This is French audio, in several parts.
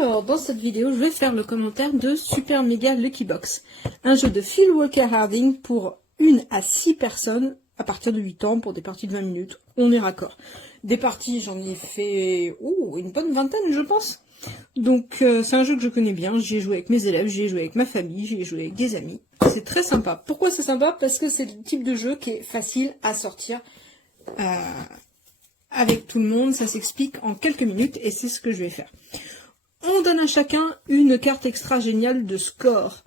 Alors, dans cette vidéo, je vais faire le commentaire de Super Mega Lucky Box. Un jeu de Phil Walker Harding pour 1 à 6 personnes à partir de 8 ans pour des parties de 20 minutes. On est raccord. Des parties, j'en ai fait une bonne vingtaine, je pense. Donc, c'est un jeu que je connais bien. J'y ai joué avec mes élèves, j'y ai joué avec ma famille, j'y ai joué avec des amis. C'est très sympa. Pourquoi c'est sympa? Parce que c'est le type de jeu qui est facile à sortir avec tout le monde. Ça s'explique en quelques minutes et c'est ce que je vais faire. On donne à chacun une carte extra géniale de score.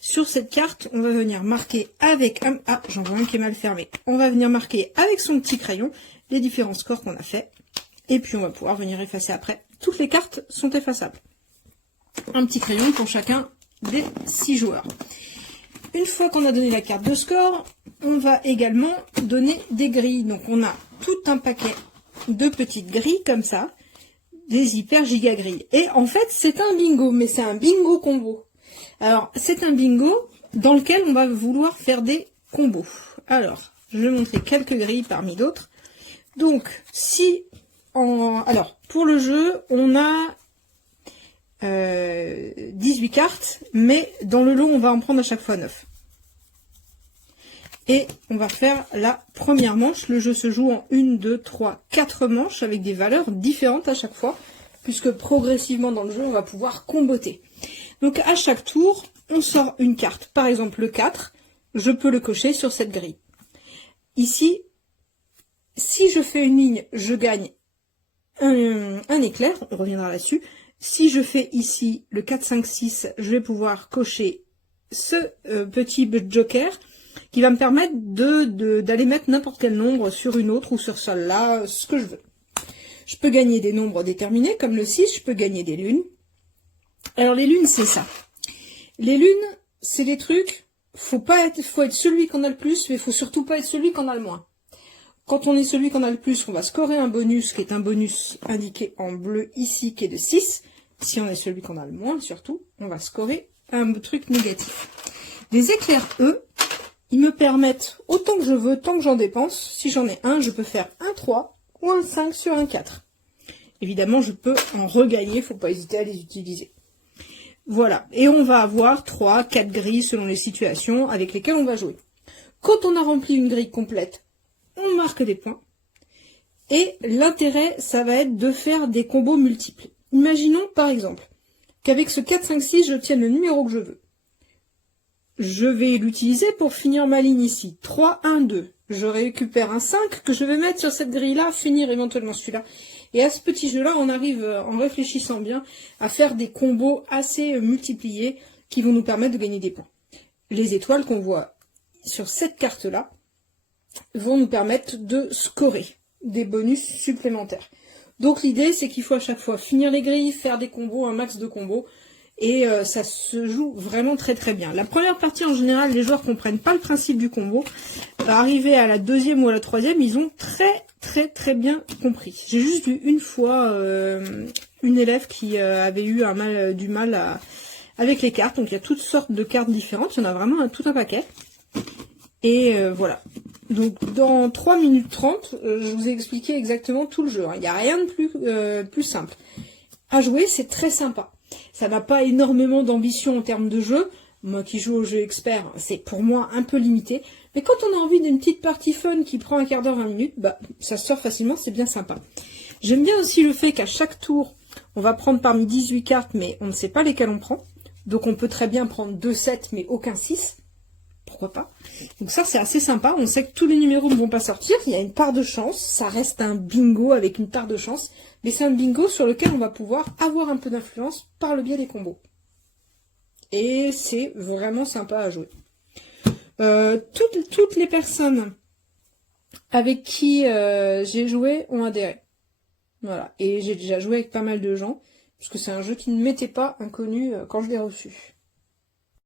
Sur cette carte, on va venir marquer avec un... Ah, j'en vois un qui est mal fermé. On va venir marquer avec son petit crayon les différents scores qu'on a fait. Et puis on va pouvoir venir effacer après. Toutes les cartes sont effaçables. Un petit crayon pour chacun des 6 joueurs. Une fois qu'on a donné la carte de score, on va également donner des grilles. Donc on a tout un paquet de petites grilles comme ça. Des hyper giga grilles. Et en fait, c'est un bingo, mais c'est un bingo combo. Alors, c'est un bingo dans lequel on va vouloir faire des combos. Alors, je vais montrer quelques grilles parmi d'autres. Donc, alors, pour le jeu, on a 18 cartes, mais dans le lot, on va en prendre à chaque fois 9. Et on va faire la première manche. Le jeu se joue en 1, 2, 3, 4 manches avec des valeurs différentes à chaque fois, puisque progressivement dans le jeu, on va pouvoir comboter. Donc à chaque tour, on sort une carte. Par exemple, le 4, je peux le cocher sur cette grille. Ici, si je fais une ligne, je gagne un éclair. On reviendra là-dessus. Si je fais ici le 4, 5, 6, je vais pouvoir cocher ce petit joker qui va me permettre d'aller mettre n'importe quel nombre sur une autre ou sur celle-là, ce que je veux. Je peux gagner des nombres déterminés, comme le 6, je peux gagner des lunes. Alors les lunes, c'est ça. Les lunes, c'est des trucs, faut être celui qu'on a le plus, mais faut surtout pas être celui qu'on a le moins. Quand on est celui qu'on a le plus, on va scorer un bonus, qui est un bonus indiqué en bleu ici, qui est de 6. Si on est celui qu'on a le moins, surtout, on va scorer un truc négatif. Les éclairs, eux, ils me permettent, autant que je veux, tant que j'en dépense, si j'en ai un, je peux faire un 3 ou un 5 sur un 4. Évidemment, je peux en regagner, faut pas hésiter à les utiliser. Voilà, et on va avoir 3, 4 grilles selon les situations avec lesquelles on va jouer. Quand on a rempli une grille complète, on marque des points. Et l'intérêt, ça va être de faire des combos multiples. Imaginons, par exemple, qu'avec ce 4, 5, 6, je tienne le numéro que je veux. Je vais l'utiliser pour finir ma ligne ici. 3, 1, 2. Je récupère un 5 que je vais mettre sur cette grille-là, finir éventuellement celui-là. Et à ce petit jeu-là, on arrive, en réfléchissant bien, à faire des combos assez multipliés qui vont nous permettre de gagner des points. Les étoiles qu'on voit sur cette carte-là vont nous permettre de scorer des bonus supplémentaires. Donc l'idée, c'est qu'il faut à chaque fois finir les grilles, faire des combos, un max de combos. Et ça se joue vraiment très très bien. La première partie, en général, les joueurs comprennent pas le principe du combo. Arrivé à la deuxième ou à la troisième, ils ont très bien compris. J'ai juste vu une fois une élève qui avait eu du mal avec les cartes. Donc il y a toutes sortes de cartes différentes. Il y en a vraiment tout un paquet. Et voilà. Donc dans 3 minutes 30, je vous ai expliqué exactement tout le jeu. Il n'y a rien de plus simple. À jouer, c'est très sympa. Ça n'a pas énormément d'ambition en termes de jeu. Moi qui joue au jeu expert, c'est pour moi un peu limité. Mais quand on a envie d'une petite partie fun qui prend un quart d'heure, 20 minutes, bah ça se sort facilement, c'est bien sympa. J'aime bien aussi le fait qu'à chaque tour, on va prendre parmi 18 cartes, mais on ne sait pas lesquelles on prend. Donc on peut très bien prendre 2 7, mais aucun 6. Pourquoi pas? Donc ça, c'est assez sympa. On sait que tous les numéros ne vont pas sortir. Il y a une part de chance. Ça reste un bingo avec une part de chance. Mais c'est un bingo sur lequel on va pouvoir avoir un peu d'influence par le biais des combos. Et c'est vraiment sympa à jouer. Toutes les personnes avec qui j'ai joué ont adhéré. Voilà. Et j'ai déjà joué avec pas mal de gens. Puisque c'est un jeu qui ne m'était pas inconnu quand je l'ai reçu.